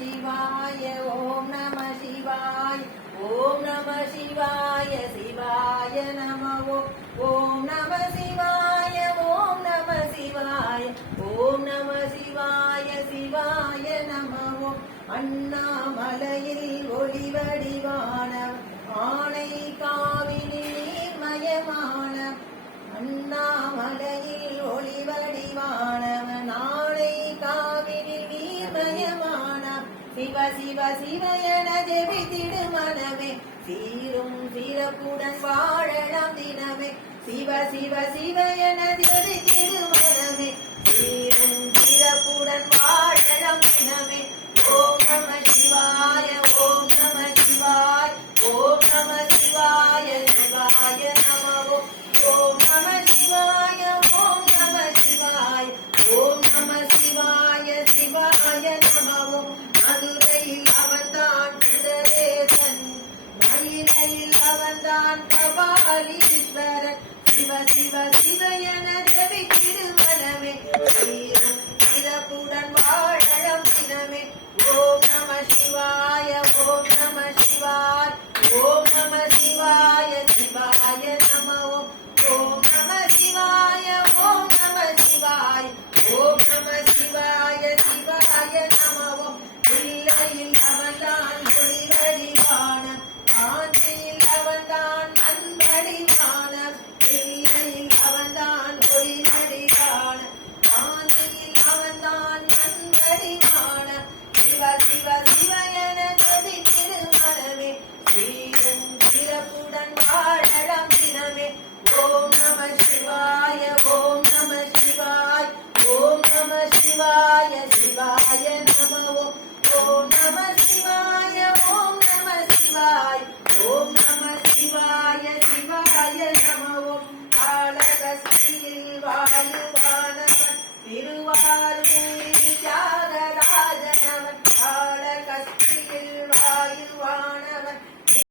சிவாய ஓம் நம சிவாய். ஓம் நம சிவாய சிவாய நம ஓம் நம சிவாய ஓம் நம சிவாய. ஓம் நம சிவாய சிவாய நம ஓம் அண்ணாமலையில் ஒளிவடிவான ஆணை காவினில் நீர்மயமான அண்ணாமலையில் ஒளிவடிவானவன் சிவ சிவ சிவ என ஜெபித்திடு மனமே. சீரும் சிறப்புடன் வாழலாம் தினமே. சிவ சிவ சிவ என ஜெபித்திடு அவன்தான் கபாலீஸ்வரன் சிவ சிவ சிவ என ஜெபித்திடு மனமே சீரும் சிறப்புடன் வாழம் தினமே. ஓம் நம சிவாய ஓம்